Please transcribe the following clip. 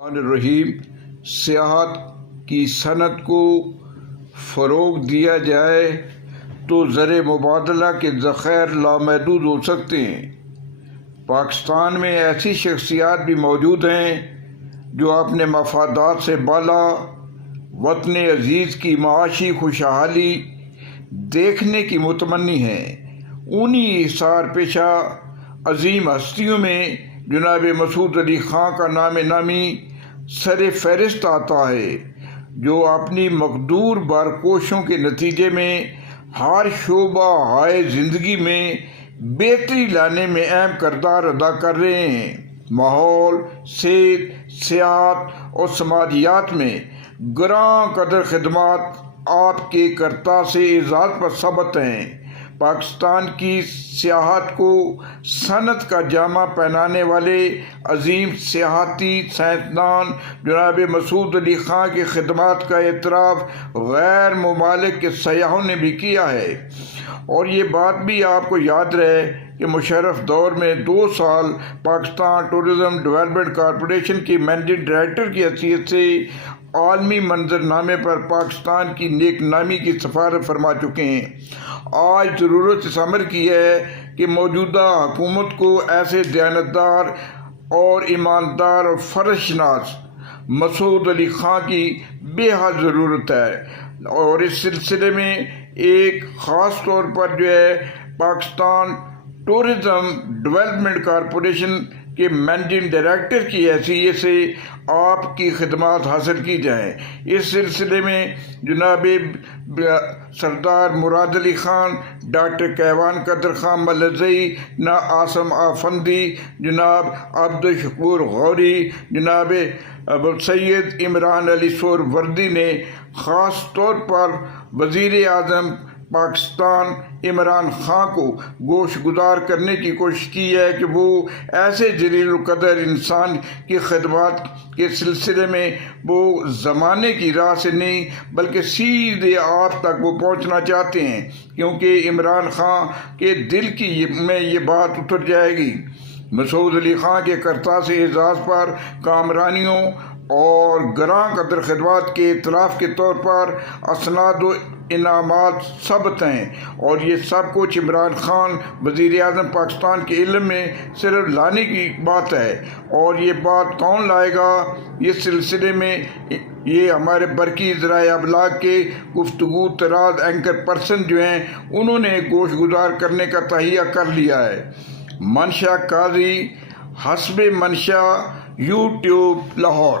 الرحیم سیاحت کی صنعت کو فروغ دیا جائے تو زر مبادلہ کے ذخائر لامحدود ہو سکتے ہیں۔ پاکستان میں ایسی شخصیات بھی موجود ہیں جو اپنے مفادات سے بالا وطن عزیز کی معاشی خوشحالی دیکھنے کی متمنی ہیں۔ انہی اثار پیشہ عظیم ہستیوں میں جناب مسعود علی خان کا نام نامی سر فہرست آتا ہے، جو اپنی مقدور بارکوشوں کے نتیجے میں ہر شعبہ ہائے زندگی میں بہتری لانے میں اہم کردار ادا کر رہے ہیں۔ ماحول، صحت، سیاحت اور سماجیات میں گراں قدر خدمات آپ کے کرتع سے اعزاز پر ثابت ہیں۔ پاکستان کی سیاحت کو صنعت کا جامہ پہنانے والے عظیم سیاحتی سائنسدان جناب مسعود علی خان کی خدمات کا اعتراف غیر ممالک کے سیاحوں نے بھی کیا ہے، اور یہ بات بھی آپ کو یاد رہے کہ مشرف دور میں 2 سال پاکستان ٹورزم ڈیولپمنٹ کارپوریشن کی مینیجنگ ڈائریکٹر کی حیثیت سے عالمی منظرنامے پر پاکستان کی نیک نامی کی سفارت فرما چکے ہیں۔ آج ضرورت اس امر کی ہے کہ موجودہ حکومت کو ایسے دیانتدار اور ایماندار اور فرض شناس مسعود علی خان کی بے حد ضرورت ہے، اور اس سلسلے میں ایک خاص طور پر پاکستان ٹورزم ڈیولپمنٹ کارپوریشن کے مینیجنگ ڈائریکٹر کی حیثیت سے آپ کی خدمات حاصل کی جائیں۔ اس سلسلے میں جناب سردار مراد علی خان، ڈاکٹر کیوان قدر خان ملزئی، عاصم آفندی، جناب عبدالشکور غوری، جناب سید عمران علی سہروردی نے خاص طور پر وزیر اعظم پاکستان عمران خان کو گوش گزار کرنے کی کوشش کی ہے کہ وہ ایسے جلیل القدر انسان کی خدمات کے سلسلے میں وہ زمانے کی راہ سے نہیں بلکہ سیدھے آپ تک وہ پہنچنا چاہتے ہیں، کیونکہ عمران خان کے دل کی میں یہ بات اتر جائے گی۔ مسعود علی خان کے کرتع سے اعزاز پر کامرانیوں اور گراں قدر خدمات کے اعتراف کے طور پر اسناد و انعامات ثابت ہیں، اور یہ سب کچھ عمران خان وزیر اعظم پاکستان کے علم میں صرف لانے کی بات ہے، اور یہ بات کون لائے گا؟ اس سلسلے میں یہ ہمارے برقی ذرائع ابلاغ کے گفتگو طراز اینکر پرسن جو ہیں انہوں نے گوش گزار کرنے کا تہیہ کر لیا ہے۔ منشا قاضی، حسب منشا، یوٹیوب، لاہور۔